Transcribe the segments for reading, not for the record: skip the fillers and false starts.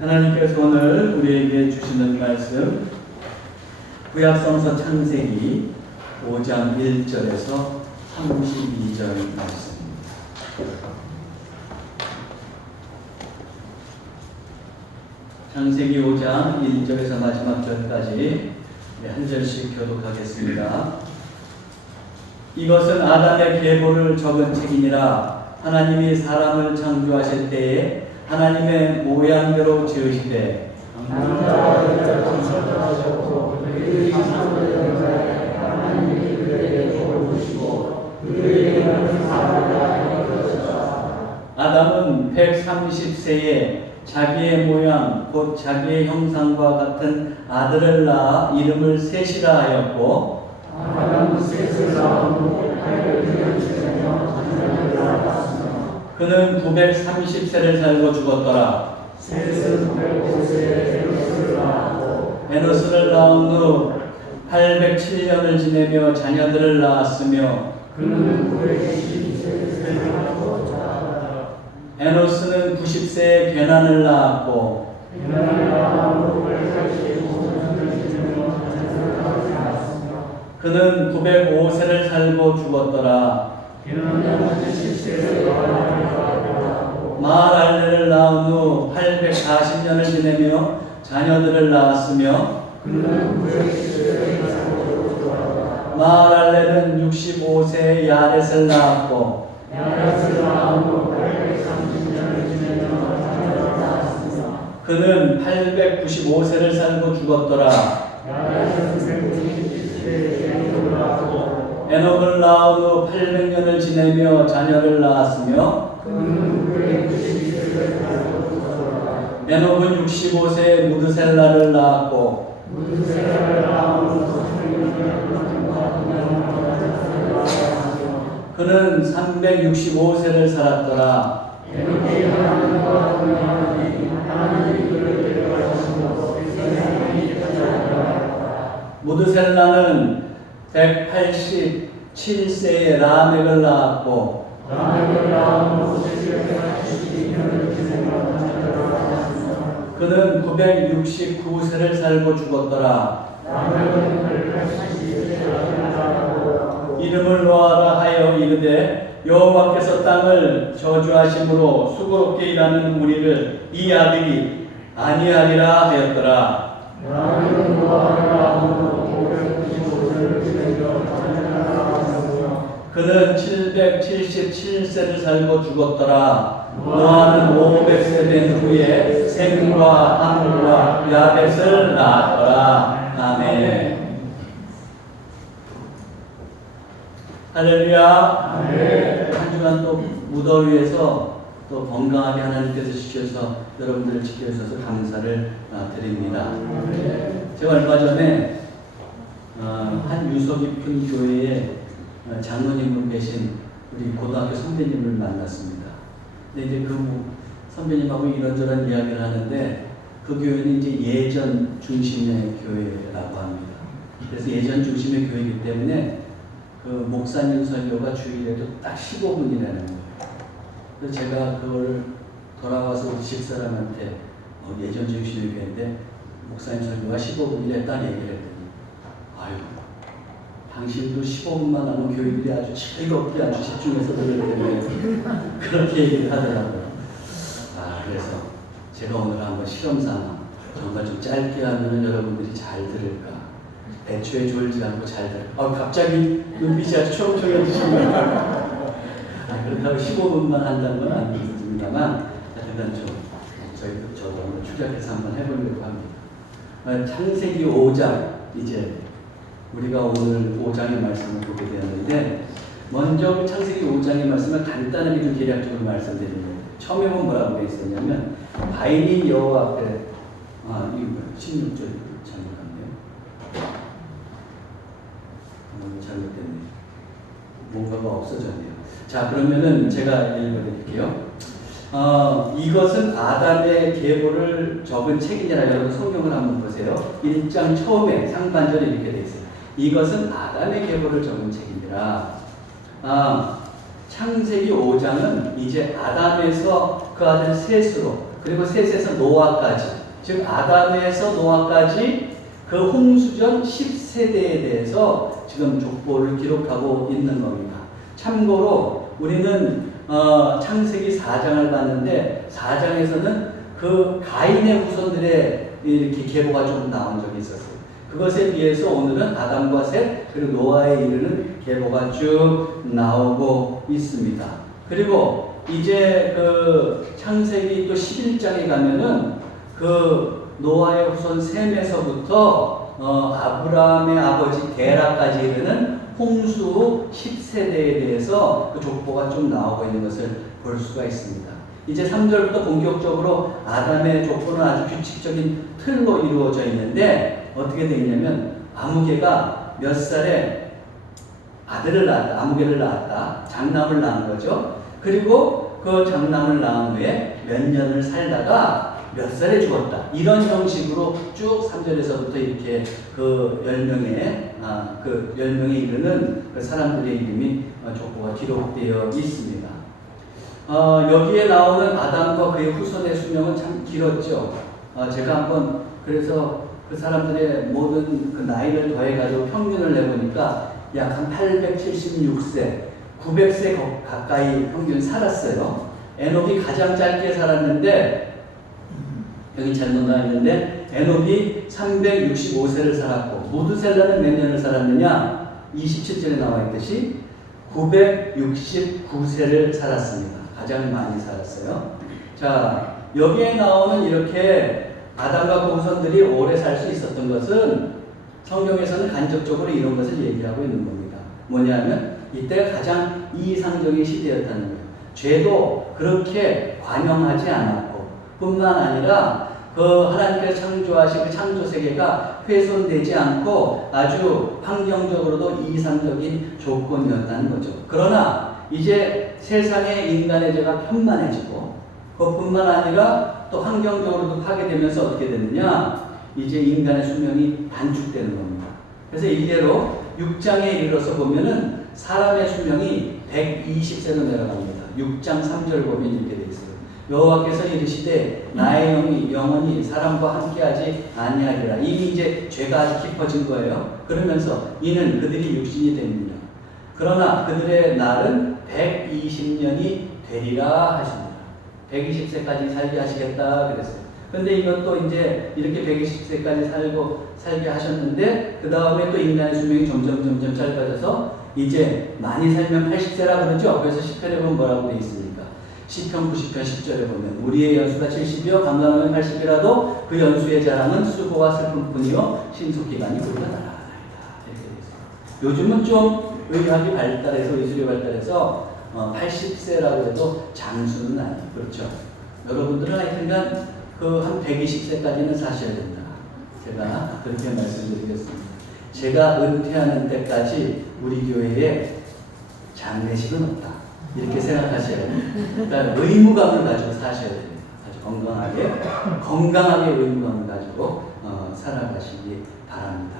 하나님께서 오늘 우리에게 주시는 말씀 구약성서 창세기 5장 1절에서 32절 말씀입니다. 창세기 5장 1절에서 마지막 절까지 한 절씩 교독하겠습니다. 이것은 아담의 계보를 적은 책이니라. 하나님이 사람을 창조하실 때에 하나님의 모양대로 지으시되 아담은 130세에 자기의 모양 곧 자기의 형상과 같은 아들을 낳아 이름을 셋이라 하였고 아담은 셋을 낳았고 그는 930세를 살고 죽었더라. 셋은 105세에 에노스를 낳았고 에노스를 낳은 후 807년을 지내며 자녀들을 낳았으며 그는 922세를 살고 자라다. 에노스는 90세에 게난을 낳았고 게난을 낳은 후 885년을 지내며 자녀들을 낳았으며 그는 905세를 살고 죽었더라. 마할알레를 낳은 후 840년을 지내며 자녀들을 낳았으며 마할알레는 65세에 야렛을 낳았고 그는 895세를 살고 죽었더라. 에녹을 낳은 후 800년을 지내며 자녀를 낳았으며 에녹은 65세에 무드셀라를 낳았고 그는 365세를 살았더라. 무드셀라는 187세에 라멕을 낳았고 그는 969세를 살고 죽었더라. 이름을 노아라 하여 이르되 여호와께서 땅을 저주하심으로 수고롭게 일하는 우리를 이 아들이 아니하리라 하였더라. 그는 777세를 살고 죽었더라. 노아는 500세 된 후에 셈과 함과 야벳을 낳았더라. 아멘. 할렐루야. 아멘. 한 주간 또 무더위에서 또 건강하게 하나님께서 지켜서 여러분들을 지켜주셔서 감사를 드립니다. 아멘. 제가 얼마 전에 한 유서 깊은 교회에 장로님으로 계신 우리 고등학교 선배님을 만났습니다. 근데 이제 그 선배님하고 이런저런 이야기를 하는데 그 교회는 이제 예전 중심의 교회라고 합니다. 그래서 예전 중심의 교회이기 때문에 그 목사님 설교가 주일에도 딱 15분이라는 거예요. 그래서 제가 그걸 돌아와서 우리 집사람한테 예전 중심의 교회인데 목사님 설교가 15분이랬다는 얘기를 했더니 아유 당신도 15분만 하면 교인들이 아주 즐겁게 아주 집중해서 들을 때문에 그렇게 얘기를 하더라고요. 그래서 제가 오늘 한번 실험삼아 정말 좀 짧게 하면 여러분들이 잘 들을까. 애초에 졸지 않고 잘 들을까. 갑자기 눈빛이 아주 초롱초롱해지시는 거예요. 그렇다고 15분만 한다는 건 아니겠습니다만 하여튼 저도 한번 추적해서 한번 해보려고 합니다. 창세기 5장 이제 우리가 오늘 5장의 말씀을 보게 되었는데 먼저 창세기 5장의 말씀을 간단하게 좀 대략적으로 말씀드리는데 처음에 보면 뭐라고 되어 있었냐면 바인이 여호와 앞에 이거 16절 잘못했네요. 잘못됐네요. 뭔가가 없어졌네요. 자 그러면은 제가 읽어드릴게요. 이것은 아담의 계보를 적은 책이니라. 여러분 성경을 한번 보세요. 1장 처음에 상반절에 이렇게 되어 있어요. 이것은 아담의 계보를 적은 책이니라. 창세기 5장은 이제 아담에서 그 아들 셋으로 그리고 셋에서 노아까지, 즉 아담에서 노아까지 그 홍수전 10세대에 대해서 지금 족보를 기록하고 있는 겁니다. 참고로 우리는 창세기 4장을 봤는데 4장에서는 그 가인의 후손들의 이렇게 계보가 좀 나온 적이 있었어요. 그것에 비해서 오늘은 아담과 셋 그리고 노아에 이르는 계보가 쭉 나오고 있습니다. 그리고 이제 그 창세기 또 11장에 가면은 그 노아의 후손 셈에서부터 아브라함의 아버지 데라까지 이르는 홍수 10세대에 대해서 그 족보가 좀 나오고 있는 것을 볼 수가 있습니다. 이제 3절부터 본격적으로 아담의 족보는 아주 규칙적인 틀로 이루어져 있는데 어떻게 되어 있냐면 아무개가 몇 살에 아들을 낳았다, 아무개를 낳았다, 장남을 낳은 거죠. 그리고 그 장남을 낳은 후에 몇 년을 살다가 몇 살에 죽었다. 이런 형식으로 쭉 3절에서부터 이렇게 그 10명에 이르는 그 사람들의 이름이 족보가 기록되어 있습니다. 여기에 나오는 아담과 그의 후손의 수명은 참 길었죠. 제가 한번 그래서 그 사람들의 모든 그 나이를 더해가지고 평균을 내보니까 약 한 876세, 900세 가까이 평균 살았어요. 에녹이 가장 짧게 살았는데 여기 잘못 나와 있는데 에녹이 365세를 살았고 무드셀라는 몇 년을 살았느냐? 27절에 나와 있듯이 969세를 살았습니다. 가장 많이 살았어요. 자, 여기에 나오는 이렇게 아담과 그 후손들이 오래 살 수 있었던 것은 성경에서는 간접적으로 이런 것을 얘기하고 있는 겁니다. 뭐냐면 이때가 가장 이상적인 시대였다는 거예요. 죄도 그렇게 관영하지 않았고 뿐만 아니라 그 하나님께서 창조하신 그 창조 세계가 훼손되지 않고 아주 환경적으로도 이상적인 조건이었다는 거죠. 그러나 이제 세상의 인간의 죄가 편만해지고 그것뿐만 아니라 또 환경적으로도 파괴되면서 어떻게 되느냐? 이제 인간의 수명이 단축되는 겁니다. 그래서 이대로 6장에 이르러서 보면은 사람의 수명이 120세로 내려갑니다. 6장 3절 보면 이렇게 되어 있어요. 여호와께서 이르시되 나의 영이 영원히 사람과 함께하지 아니하리라. 이미 이제 죄가 아주 깊어진 거예요. 그러면서 이는 그들이 육신이 됩니다. 그러나 그들의 날은 120년이 되리라 하십니다. 120세까지 살게 하시겠다 그랬어요. 근데 이것도 이제 이렇게 120세까지 살게 하셨는데 그 다음에 또 인간의 수명이 점점 짧아져서 이제 많이 살면 80세라 그러죠. 그래서 시편에 보면 뭐라고 되어 있습니까? 시편 90편 10절에 보면 우리의 연수가 70이요 감당하면 80이라도 그 연수의 자랑은 수고와 슬픔뿐이요 신속기간이 우리가 날아가나이다. 이렇게 되어 있습니다. 요즘은 좀 의학이 발달해서 의술이 발달해서 80세라고 해도 장수는 아니에요. 그렇죠? 여러분들은 하여튼간 그 한 120세까지는 사셔야 된다. 제가 그렇게 말씀드리겠습니다. 제가 은퇴하는 때까지 우리 교회에 장례식은 없다. 이렇게 생각하셔야 돼요. 그러니까 의무감을 가지고 사셔야 됩니다. 아주 건강하게 의무감을 가지고 살아가시기 바랍니다.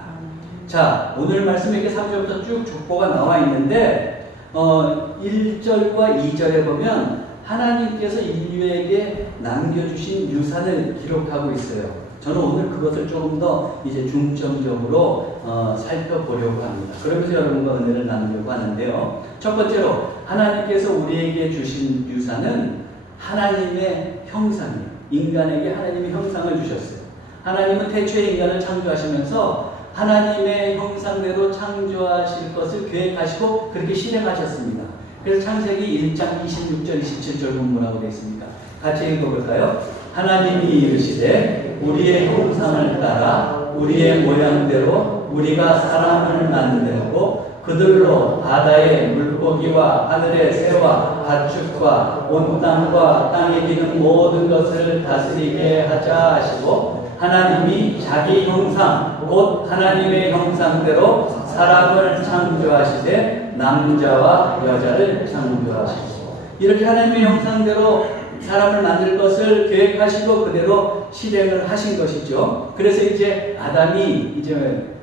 자, 오늘 말씀에 이렇게 3절부터 쭉 족보가 나와 있는데 1절과 2절에 보면 하나님께서 인류에게 남겨주신 유산을 기록하고 있어요. 저는 오늘 그것을 조금 더 이제 중점적으로 살펴보려고 합니다. 그러면서 여러분과 은혜를 나누려고 하는데요. 첫 번째로 하나님께서 우리에게 주신 유산은 하나님의 형상이에요. 인간에게 하나님의 형상을 주셨어요. 하나님은 태초에 인간을 창조하시면서 하나님의 형상대로 창조하실 것을 계획하시고 그렇게 실행하셨습니다. 그래서 창세기 1장 26절 27절 보면 뭐라고 되어 있습니까? 같이 읽어볼까요? 하나님이 이르시되 우리의 형상을 따라 우리의 모양대로 우리가 사람을 만들고 그들로 바다의 물고기와 하늘의 새와 가축과 온 땅과 땅에 기는 모든 것을 다스리게 하자 하시고 하나님이 자기 형상 곧 하나님의 형상대로 사람을 창조하시되 남자와 여자를 창조하시고 이렇게 하나님의 형상대로 사람을 만들 것을 계획하시고 그대로 실행을 하신 것이죠. 그래서 이제 아담이 이제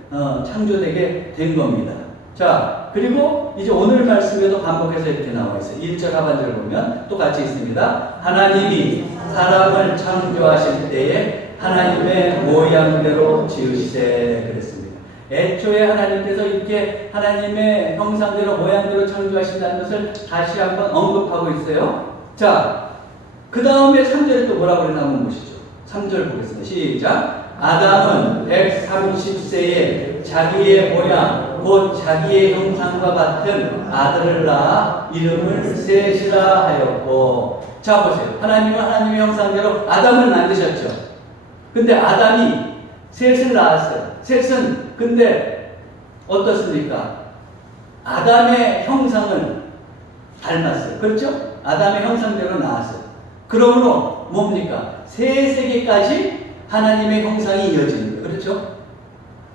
창조되게 된 겁니다. 자, 그리고 이제 오늘 말씀에도 반복해서 이렇게 나와 있어요. 1절 하반절 보면 또 같이 있습니다. 하나님이 사람을 창조하실 때에 하나님의 모양대로 지으시되 그랬습니다. 애초에 하나님께서 이렇게 하나님의 형상대로 모양대로 창조하신다는 것을 다시 한번 언급하고 있어요. 자, 그 다음에 3절에 또 뭐라고 그러나 한번 보시죠. 3절 보겠습니다. 시작. 아담은 130세에 자기의 모양 곧 자기의 형상과 같은 아들을 낳아 이름을 셋이라 하였고. 자 보세요. 하나님은 하나님의 형상대로 아담을 만드셨죠. 근데 아담이 셋을 낳았어요. 셋은 근데 어떻습니까? 아담의 형상을 닮았어요. 그렇죠? 아담의 형상대로 낳았어요. 그러므로 뭡니까? 세 세계까지 하나님의 형상이 이어지는 거예요. 그렇죠?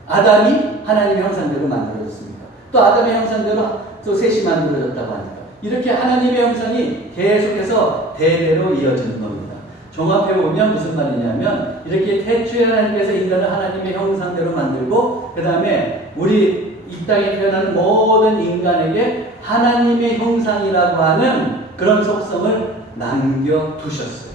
아담이 하나님의 형상대로 만들어졌습니다. 또 아담의 형상대로 또 셋이 만들어졌다고 하니까 이렇게 하나님의 형상이 계속해서 대대로 이어지는 겁니다. 종합해보면 무슨 말이냐면 이렇게 태초에 하나님께서 인간을 하나님의 형상대로 만들고 그 다음에 우리 이 땅에 태어난 모든 인간에게 하나님의 형상이라고 하는 그런 속성을 남겨두셨어요.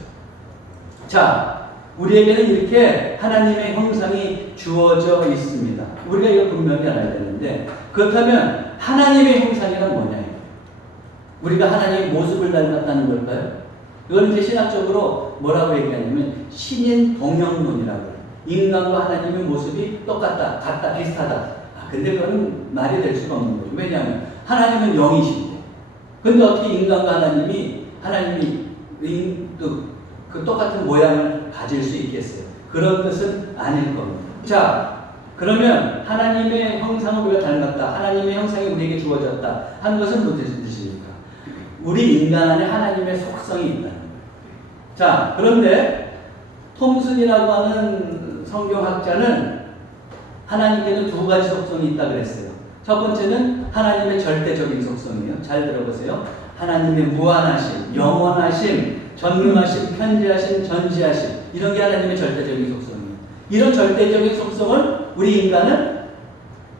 자, 우리에게는 이렇게 하나님의 형상이 주어져 있습니다. 우리가 이거 분명히 알아야 되는데 그렇다면 하나님의 형상이란 뭐냐? 우리가 하나님의 모습을 닮았다는 걸까요? 이건 이제 신학적으로 뭐라고 얘기하냐면 신인 동형론이라고 해요. 인간과 하나님의 모습이 똑같다, 같다, 비슷하다. 근데 그건 말이 될 수가 없는 거죠. 왜냐하면 하나님은 영이신데 근데 어떻게 인간과 하나님이 그 똑같은 모양을 가질 수 있겠어요? 그런 것은 아닐 겁니다. 자, 그러면 하나님의 형상을 우리가 닮았다, 하나님의 형상이 우리에게 주어졌다 하는 것은 무슨 뜻입니까? 우리 인간 안에 하나님의 속성이 있다는 거예요. 자, 그런데 톰슨이라고 하는 성경학자는 하나님께는 두 가지 속성이 있다 그랬어요. 첫 번째는 하나님의 절대적인 속성이에요. 잘 들어보세요. 하나님의 무한하심, 영원하심, 전능하심, 편지하심, 전지하심, 이런 게 하나님의 절대적인 속성이에요. 이런 절대적인 속성을 우리 인간은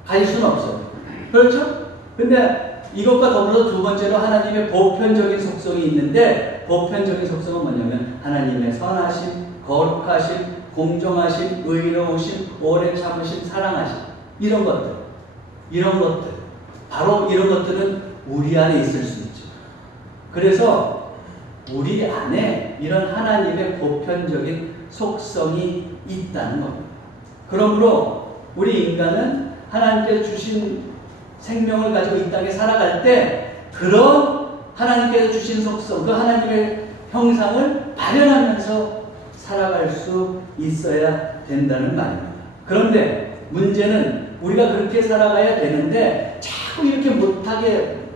가질 수는 없어요. 그렇죠? 근데 이것과 더불어 두 번째로 하나님의 보편적인 속성이 있는데 보편적인 속성은 뭐냐면 하나님의 선하심, 거룩하심, 공정하심, 의로우심, 오래 참으심, 사랑하심, 이런 것들 바로 이런 것들은 우리 안에 있을 수 있죠. 그래서 우리 안에 이런 하나님의 보편적인 속성이 있다는 겁니다. 그러므로 우리 인간은 하나님께서 주신 생명을 가지고 이 땅에 살아갈 때 그런 하나님께서 주신 속성, 그 하나님의 형상을 발현하면서 살아갈 수 있어야 된다는 말입니다. 그런데 문제는 우리가 그렇게 살아가야 되는데 자꾸 이렇게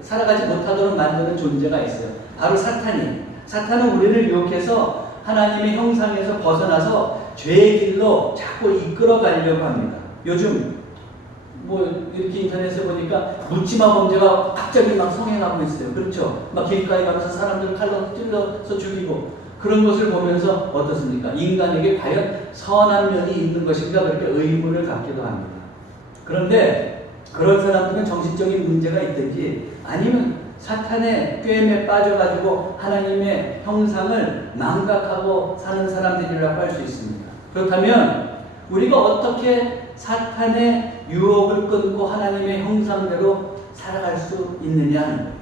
살아가지 못하도록 만드는 존재가 있어요. 바로 사탄은 우리를 유혹해서 하나님의 형상에서 벗어나서 죄의 길로 자꾸 이끌어 가려고 합니다. 요즘 이렇게 인터넷에 보니까 묻지마 범죄가 갑자기 막 성행하고 있어요. 그렇죠? 막 길가에 가면서 사람들 칼로 찔러서 죽이고 그런 것을 보면서 어떻습니까? 인간에게 과연 선한 면이 있는 것인가 그렇게 의문을 갖기도 합니다. 그런데 그런 사람들은 정신적인 문제가 있든지 아니면 사탄의 꾀임에 빠져가지고 하나님의 형상을 망각하고 사는 사람들이라고 할 수 있습니다. 그렇다면 우리가 어떻게 사탄의 유혹을 끊고 하나님의 형상대로 살아갈 수 있느냐 하는 거예요.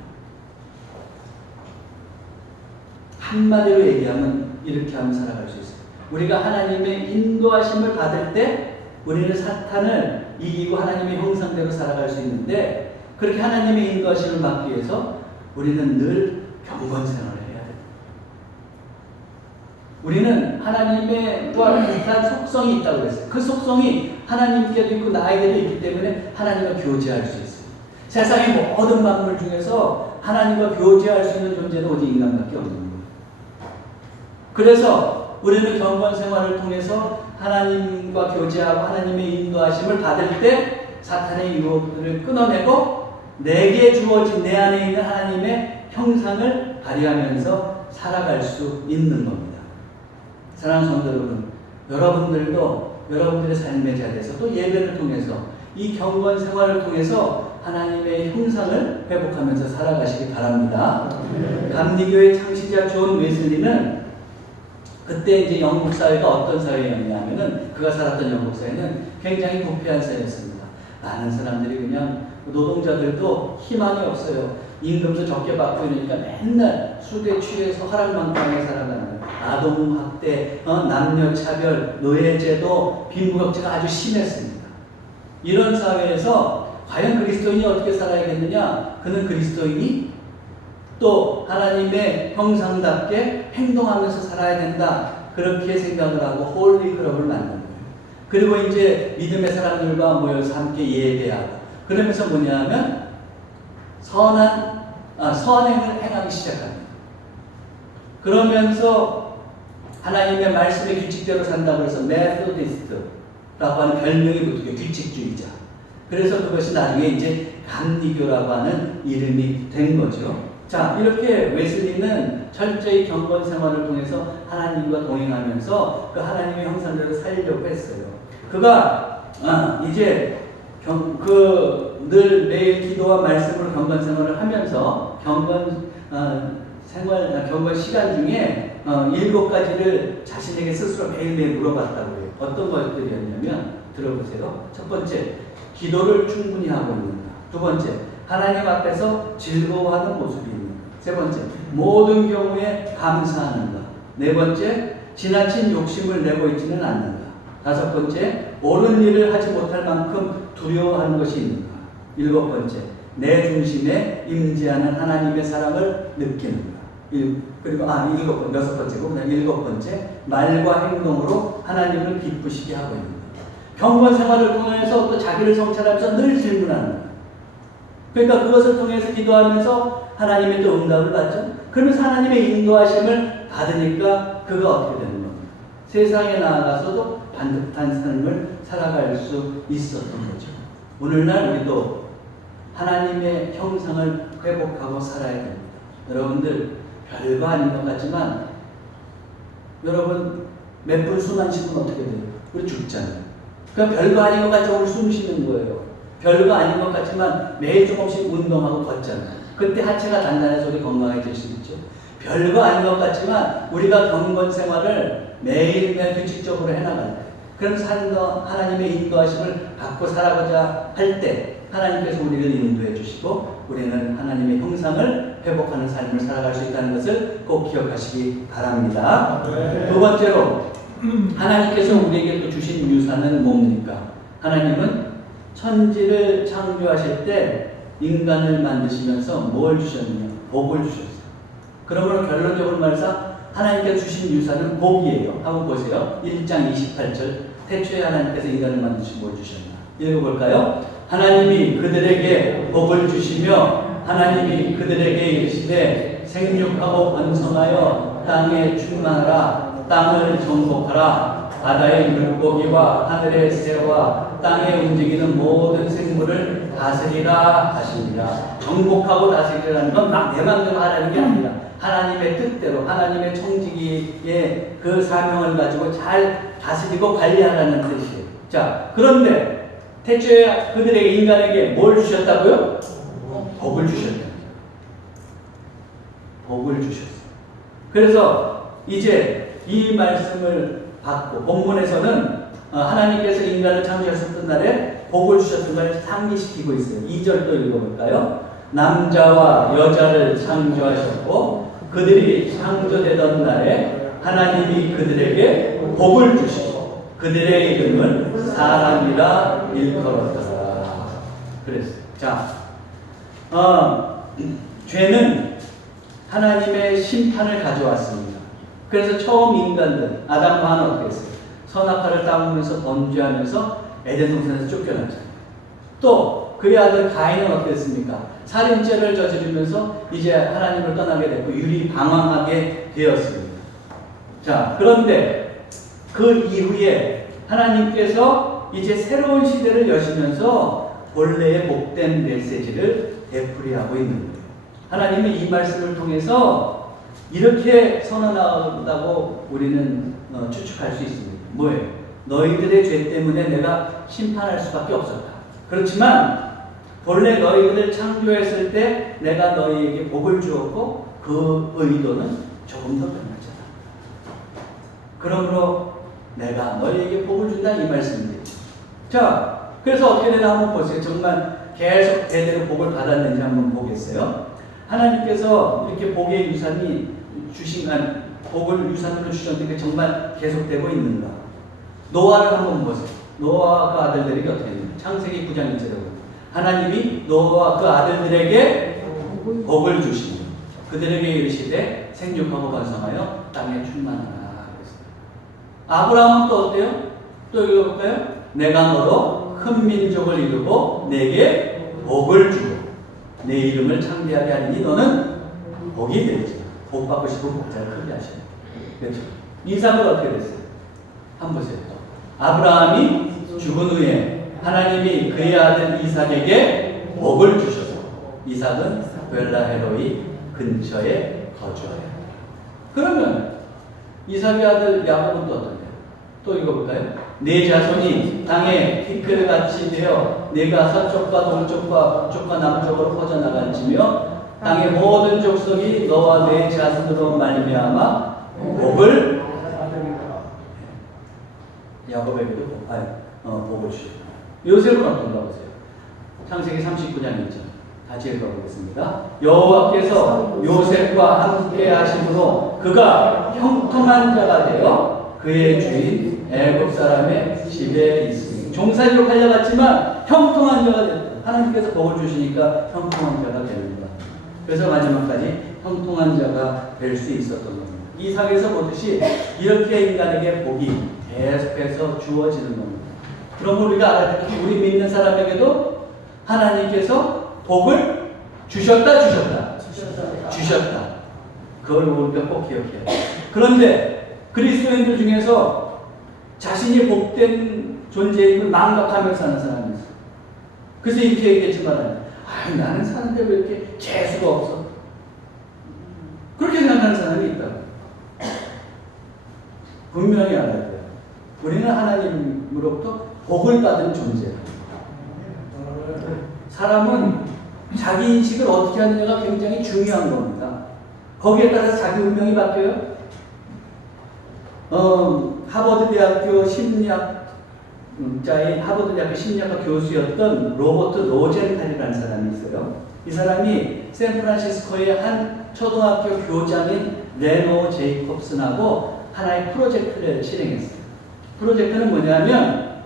한마디로 얘기하면 이렇게 하면 살아갈 수 있어요. 우리가 하나님의 인도하심을 받을 때 우리는 사탄을 이기고 하나님의 형상대로 살아갈 수 있는데 그렇게 하나님의 인도하심을 받기 위해서 우리는 늘 경건생활을 해야 돼요. 우리는 하나님과 비슷한 속성이 있다고 그랬어요. 그 속성이 하나님께도 있고 나에게도 있기 때문에 하나님과 교제할 수 있어요. 세상의 모든 만물 중에서 하나님과 교제할 수 있는 존재는 오직 인간밖에 없는 거예요. 그래서 우리는 경건 생활을 통해서 하나님과 교제하고 하나님의 인도하심을 받을 때 사탄의 유혹들을 끊어내고 내게 주어진 내 안에 있는 하나님의 형상을 발휘하면서 살아갈 수 있는 겁니다. 사랑하는 성도 여러분, 여러분들도 여러분들의 삶의 자리에서 또 예배를 통해서 이 경건 생활을 통해서 하나님의 형상을 회복하면서 살아가시기 바랍니다. 감리교의 창시자 존 웨슬리는 그때 이제 영국 사회가 어떤 사회였냐면은 그가 살았던 영국 사회는 굉장히 부패한 사회였습니다. 많은 사람들이 그냥 노동자들도 희망이 없어요. 임금도 적게 받고 이러니까 맨날 술에 취해서 허락망상하게 살아가는 아동학대, 남녀차별, 노예제도, 빈부격차가 아주 심했습니다. 이런 사회에서 과연 그리스도인이 어떻게 살아야겠느냐? 그는 그리스도인이 또 하나님의 형상답게 행동하면서 살아야 된다. 그렇게 생각을 하고 홀리클럽을 만든 거예요. 그리고 이제 믿음의 사람들과 모여서 함께 예배하고 그러면서 뭐냐 하면 선행을 행하기 시작합니다. 그러면서 하나님의 말씀의 규칙대로 산다고 해서 메소디스트라고 하는 별명이 붙어요. 규칙주의자. 그래서 그것이 나중에 이제 감리교라고 하는 이름이 된 거죠. 자, 이렇게 웨슬리는 철저히 경건 생활을 통해서 하나님과 동행하면서 그 하나님의 형상대로 살려고 했어요. 그가 이제 늘 매일 기도와 말씀으로 경건 생활을 하면서 경건 시간 중에 7가지를 자신에게 스스로 매일매일 물어봤다고 해요. 어떤 것들이었냐면 들어보세요. 첫 번째, 기도를 충분히 하고 있는가. 두 번째, 하나님 앞에서 즐거워하는 모습이 있는가. 세 번째, 모든 경우에 감사하는가. 네 번째, 지나친 욕심을 내고 있지는 않는가. 다섯 번째, 옳은 일을 하지 못할 만큼 두려워하는 것이 있는가. 일곱 번째, 내 중심에 임재하는 하나님의 사랑을 느끼는가. 여섯 번째고, 그다음 일곱 번째, 말과 행동으로 하나님을 기쁘시게 하고 있는가. 경건 생활을 통해서 또 자기를 성찰하면서 늘 질문하는 거예요. 그러니까 그것을 통해서 기도하면서 하나님의 또 응답을 받죠. 그러면서 하나님의 인도하심을 받으니까 그가 어떻게 되는 겁니까? 세상에 나아가서도 반듯한 삶을 살아갈 수 있었던 거죠. 오늘날 우리도 하나님의 형상을 회복하고 살아야 됩니다. 여러분들 별거 아닌 것 같지만 여러분 몇 분 숨 안 쉬면 어떻게 돼요? 우리 죽잖아요. 그러니까 별거 아닌 것 같지만 우리 숨 쉬는 거예요. 별거 아닌 것 같지만 매일 조금씩 운동하고 걷잖아요. 그때 하체가 단단해서 우리 건강해질 수 있죠. 별거 아닌 것 같지만 우리가 경건 생활을 매일매일 규칙적으로 해나가요. 그럼 하나님의 인도하심을 받고 살아가자 할 때 하나님께서 우리를 인도해 주시고 우리는 하나님의 형상을 회복하는 삶을 살아갈 수 있다는 것을 꼭 기억하시기 바랍니다. 두 번째로 하나님께서 우리에게 또 주신 유산은 뭡니까? 하나님은 천지를 창조하실 때 인간을 만드시면서 뭘 주셨느냐? 복을 주셨어요. 그러므로 결론적으로 말해서 하나님께서 주신 유산은 복이에요. 한번 보세요. 1장 28절. 태초에 하나님께서 인간을 만드시고 뭘 주셨나? 읽어볼까요? 하나님이 그들에게 복을 주시며 하나님이 그들에게 이르시되 생육하고 번성하여 땅에 충만하라. 땅을 정복하라. 바다의 물고기와 하늘의 새와 땅에 움직이는 모든 생물을 다스리라 하시니라. 정복하고 다스리라는 건 막 내 마음대로 하라는 게 아니라 하나님의 뜻대로 하나님의 청지기의 그 사명을 가지고 잘 다스리고 관리하라는 뜻이에요. 자, 그런데 태초에 그들에게 인간에게 뭘 주셨다고요? 복을 주셨다. 복을 주셨어요. 그래서 이제 이 말씀을 받고 본문에서는 하나님께서 인간을 창조하셨던 날에 복을 주셨던 걸 상기시키고 있어요. 2절도 읽어볼까요? 남자와 여자를 창조하셨고 그들이 창조되던 날에 하나님이 그들에게 복을 주시고 그들의 이름을 사람이라 일컬었더라. 그랬어요. 자, 죄는 하나님의 심판을 가져왔습니다. 그래서 처음 인간들 아담과 하와는 어떻게 했어요? 선악과를 따먹으면서 범죄하면서 에덴 동산에서 쫓겨났잖아요. 또 그의 아들 가인은 어떻게 했습니까? 살인죄를 저지르면서 이제 하나님을 떠나게 됐고 유리방황하게 되었습니다. 자, 그런데 그 이후에 하나님께서 이제 새로운 시대를 여시면서 본래의 복된 메시지를 되풀이하고 있는 거예요. 하나님은 이 말씀을 통해서 이렇게 선언한다고 우리는 추측할 수 있습니다. 뭐예요? 너희들의 죄 때문에 내가 심판할 수밖에 없었다. 그렇지만 본래 너희들을 창조했을 때 내가 너희에게 복을 주었고 그 의도는 조금 더 변하잖아. 그러므로 내가 너희에게 복을 준다 이 말씀입니다. 자, 그래서 어떻게 되나 한번 보세요. 정말 계속 대대로 복을 받았는지 한번 보겠어요. 하나님께서 이렇게 복의 유산이 주신 복을 유산으로 주셨는데 정말 계속되고 있는가? 노아를 한번 보세요. 노아와 그 아들들에게 어떻게 됩니까? 창세기 9장 1절에 하나님이 노아와 그 아들들에게 복을 주시니 그들에게 이르시되 생육하고 번성하여 땅에 충만하라 그랬어요. 아브라함은 또 어때요? 또 읽어볼까요? 내가 너로 큰 민족을 이루고 내게 복을 주고 내 이름을 창대하게 하리니 너는 복이 되지. 복 받고 싶은 복자를 크게 하시네. 그렇죠? 이삭은 어떻게 됐어요? 한번 보세요. 아브라함이 죽은 후에 하나님이 그의 아들 이삭에게 복을 주셔서 이삭은 벨라헤로이 근처에 거주하여. 그러면 이삭의 아들 야곱은 또 어떤데요? 또 읽어볼까요? 네 자손이 땅에 티끌 같이 되어 네가 서쪽과 동쪽과 북쪽과 남쪽으로 퍼져나갈지며 땅의 모든 족속이 너와 네 자손으로 말미암아 복을 야곱에게도 복을 주셨다. 요셉은 어떤가 보세요. 창세기 39장 1절 같이 읽어보겠습니다. 여호와께서 요셉과 함께 하심으로 그가 형통한 자가 되어 그의 주인 애굽 사람의 집에 있으니 종살이로 팔려갔지만 형통한 자가 됐다. 하나님께서 복을 주시니까 형통한 자가 되는 것. 그래서 마지막까지 형통한 자가 될 수 있었던 겁니다. 이삭에서 보듯이 이렇게 인간에게 복이 계속해서 주어지는 겁니다. 그럼 우리가 알아야 될 것이 우리 믿는 사람에게도 하나님께서 복을 주셨다. 그걸 우리가 꼭 기억해야 돼요. 그런데 그리스도인들 중에서 자신이 복된 존재임을 망각하며 사는 사람이 있어요. 그래서 이렇게 얘기했지만 나는 사는데 왜 이렇게 재수가 없어? 그렇게 생각하는 사람이 있다고. 분명히 알아야 돼요. 우리는 하나님으로부터 복을 받은 존재예요. 사람은 자기 인식을 어떻게 하느냐가 굉장히 중요한 겁니다. 거기에 따라서 자기 운명이 바뀌어요. 하버드 대학교 심리학자인 하버드 대학교 심리학과 교수였던 로버트 로젠탈이라는 사람이 있어요. 이 사람이 샌프란시스코의 한 초등학교 교장인 레노 제이콥슨하고 하나의 프로젝트를 실행했어요. 프로젝트는 뭐냐면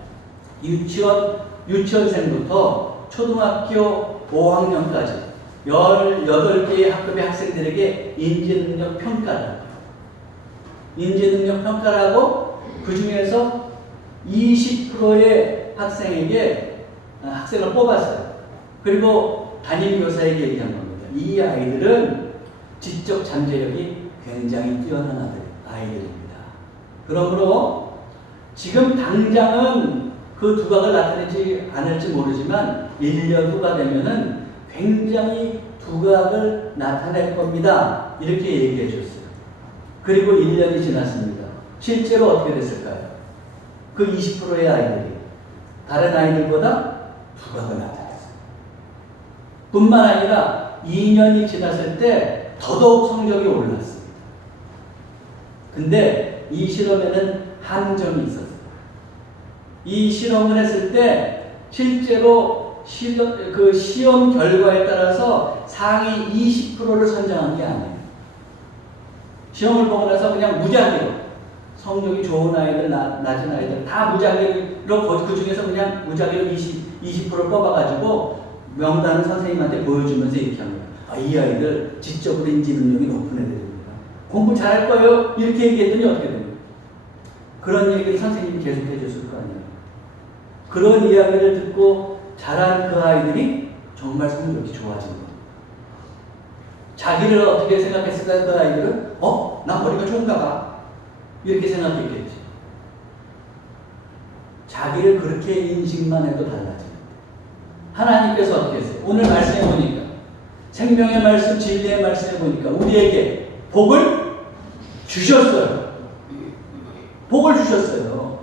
유치원생부터 초등학교 5학년까지 18개의 학급의 학생들에게 인지능력 평가를 하고 그 중에서 20%의 학생을 뽑았어요. 그리고 담임교사에게 얘기한 겁니다. 이 아이들은 지적 잠재력이 굉장히 뛰어난 아이들입니다. 그러므로 지금 당장은 그 두각을 나타내지 않을지 모르지만 1년 후가 되면은 굉장히 두각을 나타낼 겁니다. 이렇게 얘기해 줬어요. 그리고 1년이 지났습니다. 실제로 어떻게 됐을까요? 그 20%의 아이들이 다른 아이들보다 두각을 나타냈어요. 뿐만 아니라 2년이 지났을 때 더더욱 성적이 올랐습니다. 근데 이 실험에는 함정이 있었어요. 이 실험을 했을 때 실제로 그 시험 결과에 따라서 상위 20%를 선정한 게 아니에요. 시험을 보고 나서 그냥 무작위로 성적이 좋은 아이들, 낮은 아이들 다 무작위로 그 중에서 그냥 무작위로 20%를 뽑아가지고 명단을 선생님한테 보여주면서 이렇게 합니다. 이 아이들 지적으로 인지 능력이 높은 애들입니다. 공부 잘할 거예요. 이렇게 얘기했더니 어떻게 됩니까? 그런 얘기를 선생님이 계속 해줬을 거 아니에요. 그런 이야기를 듣고 자란 그 아이들이 정말 성적이 좋아진 거예요. 자기를 어떻게 생각했을까요? 그 아이들은 나 머리가 좋은가 봐. 이렇게 생각했겠지. 자기를 그렇게 인식만 해도 달라집니다. 하나님께서 어떻게 했어요? 오늘 말씀해 보니까 생명의 말씀, 진리의 말씀해 보니까 우리에게 복을 주셨어요. 복을 주셨어요.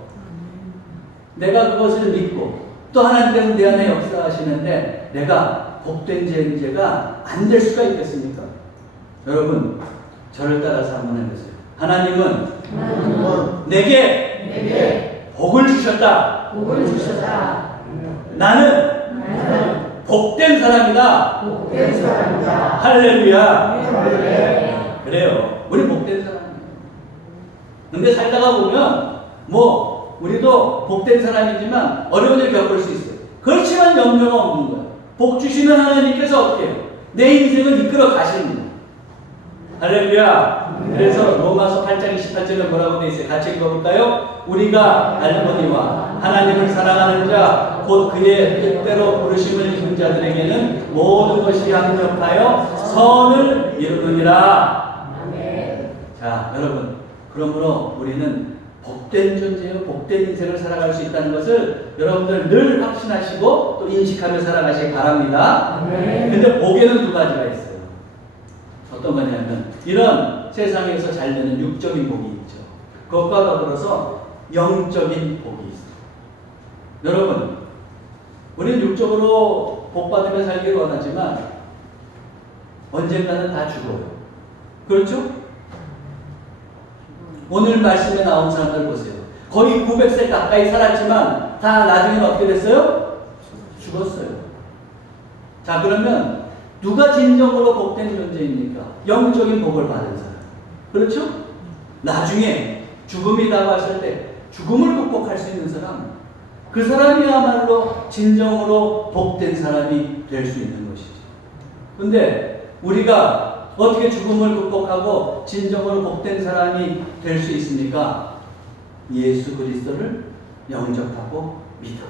내가 그것을 믿고 또 하나님께서 내 안에 역사하시는데 내가 복된 존재가 안 될 수가 있겠습니까? 여러분 저를 따라서 한번 해보세요. 하나님은 내게 복을 주셨다. 나는 복된 사람이다. 할렐루야. 그래요. 우리 복된 사람이에요. 근데 살다가 보면 우리도 복된 사람이지만 어려운 일 겪을 수 있어요. 그렇지만 염려가 없는 거예요. 복 주시는 하나님께서 어떻게 해요? 내 인생을 이끌어 가시는 거예요. 할렐루야. 그래서 로마서 8장 28절에 뭐라고 되어 있어요? 같이 읽어볼까요? 우리가 알거니와 하나님을 사랑하는 자 곧 그의 뜻대로 부르심을 입은 자들에게는 모든 것이 합력하여 선을 이루느니라. 자, 여러분, 그러므로 우리는 복된 존재요, 복된 인생을 살아갈 수 있다는 것을 여러분들 늘 확신하시고 또 인식하며 살아가시기 바랍니다. 근데 복에는 두 가지가 있어요. 어떤 거냐면 이런 세상에서 잘 되는 육적인 복이 있죠. 그것과 더불어서 영적인 복이 있어요. 여러분, 우리는 육적으로 복받으며 살기를 원하지만 언젠가는 다 죽어요. 그렇죠? 오늘 말씀에 나온 사람들 보세요. 거의 900세 가까이 살았지만 다 나중에는 어떻게 됐어요? 죽었어요. 자, 그러면 누가 진정으로 복된 존재입니까? 영적인 복을 받은 사람. 그렇죠? 나중에 죽음이 다가왔을 때 죽음을 극복할 수 있는 사람, 그 사람이야말로 진정으로 복된 사람이 될 수 있는 것이죠. 근데 우리가 어떻게 죽음을 극복하고 진정으로 복된 사람이 될 수 있습니까? 예수 그리스도를 영접하고 믿어.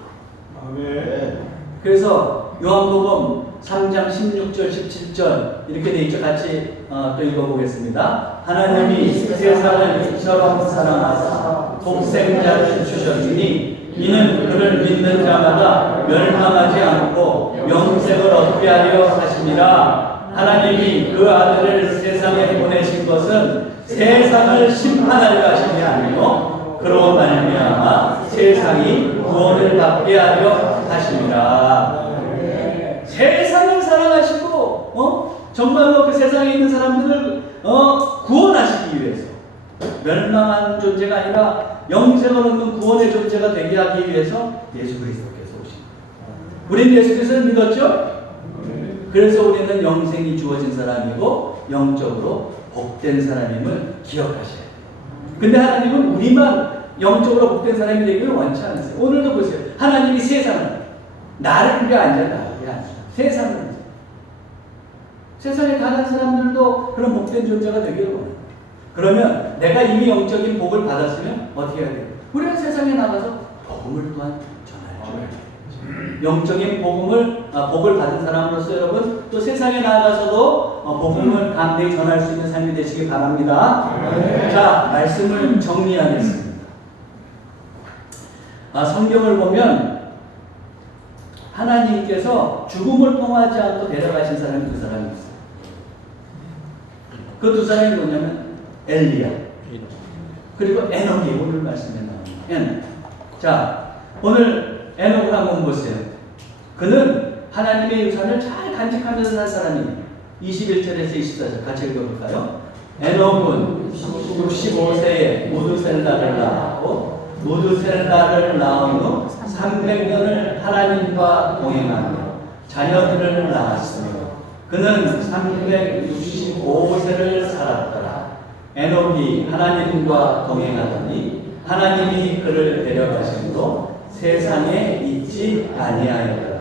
아멘. 그래서 요한복음 3장 16절 17절 이렇게 돼 있죠. 같이 또 읽어보겠습니다. 하나님이 세상을 이처럼 사랑하사 독생자를 주셨으니 이는 그를 믿는 자마다 멸망하지 않고 영생을 얻게 하려 하심이라. 하나님이 그 아들을 세상에 보내신 것은 세상을 심판하려 하심이 아니요 그로 말미암아 세상이 구원을 받게 하려 하심이라. 세상을 사랑하시고 정말로 그 세상에 있는 사람들을 구원하시기 위해서 멸망한 존재가 아니라 영생을 얻는 구원의 존재가 되게 하기 위해서 예수 그리스도께서 오신 거예요. 우리는 예수 그리스도를 믿었죠? 그래서 우리는 영생이 주어진 사람이고 영적으로 복된 사람임을 기억하셔야 돼요. 근데 하나님은 우리만 영적으로 복된 사람이 되기를 원치 않으세요. 오늘도 보세요. 하나님이 세상을 나를 위해 아니라 나를 위해 아니라 세상을 세상에 다른 사람들도 그런 복된 존재가 되기를 원해요. 그러면 내가 이미 영적인 복을 받았으면 어떻게 해야 돼요? 우리가 세상에 나가서 복음을 또한 전할 줄 영적인 복을 받은 사람으로서 여러분 또 세상에 나가서도 복음을 감대히 전할 수 있는 삶이 되시기 바랍니다. 자, 말씀을 정리하겠습니다. 성경을 보면 하나님께서 죽음을 통하지 않고 데려가신 사람이 두 사람이 있어요. 그 두 사람이 뭐냐면 엘리야 그리고 에녹이 오늘 말씀에 나옵니다. 에녹. 자, 오늘 에녹을 한번 보세요. 그는 하나님의 유산을 잘 간직하면서 살 사람이에요. 21절에서 24절 같이 읽어볼까요? 에녹은 65세에 무드셀라를 낳았고 무드셀라를 낳은 후 300년을 하나님과 동행하며 자녀들을 낳았으며 그는 365세를 살았더라. 에녹이 하나님과 동행하더니 하나님이 그를 데려가심으로 세상에 있지 아니하였더라.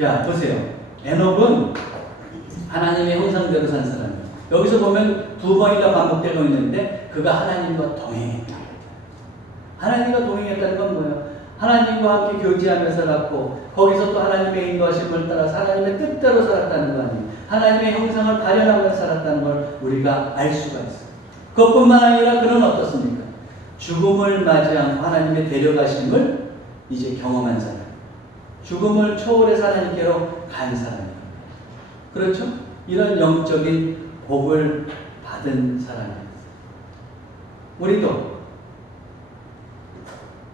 자, 보세요. 에녹은 하나님의 형상대로 산 사람이에요. 여기서 보면 두 번이나 반복되고 있는데 그가 하나님과 동행했다. 하나님과 동행했다는 건 뭐예요? 하나님과 함께 교제하며 살았고 거기서 또 하나님의 인도하심을 따라 하나님의 뜻대로 살았다는 거 아니에요. 하나님의 형상을 발현하며 살았다는 걸 우리가 알 수가 있어요. 그것뿐만 아니라 그는 어떻습니까? 죽음을 맞이한 하나님의 데려가심을 이제 경험한 사람, 죽음을 초월해서 하나님께로 간 사람이에요. 그렇죠? 이런 영적인 복을 받은 사람이에요. 우리도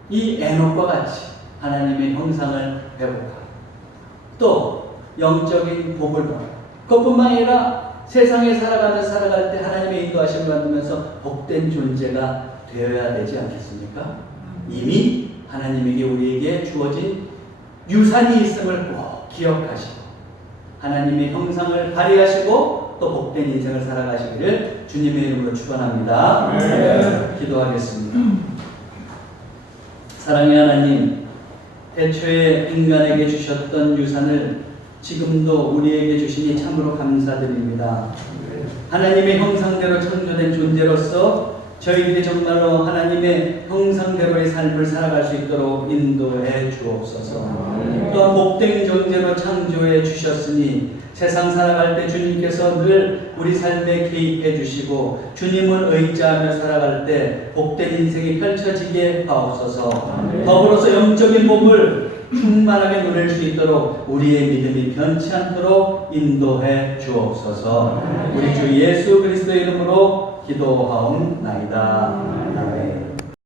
이 에녹과 같이 하나님의 형상을 회복하고 또 영적인 복을 받고 그것뿐만 아니라 세상에 살아갈 때 하나님의 인도하심을 받으면서 복된 존재가 되어야 되지 않겠습니까? 이미 하나님에게 우리에게 주어진 유산이 있음을 꼭 기억하시고 하나님의 형상을 발휘하시고 또 복된 인생을 살아가시기를 주님의 이름으로 축원합니다. 기도하겠습니다. 사랑의 하나님, 태초에 인간에게 주셨던 유산을 지금도 우리에게 주시니 참으로 감사드립니다. 하나님의 형상대로 창조된 존재로서 저희들이 정말로 하나님의 형상대로의 삶을 살아갈 수 있도록 인도해 주옵소서. 또한 복된 존재로 창조해 주셨으니 세상 살아갈 때 주님께서 늘 우리 삶에 개입해 주시고 주님을 의지하며 살아갈 때 복된 인생이 펼쳐지게 하옵소서. 더불어서 영적인 복을 충만하게 누릴 수 있도록 우리의 믿음이 변치 않도록 인도해 주옵소서. 우리 주 예수 그리스도의 이름으로 기도하옵나이다. 아멘.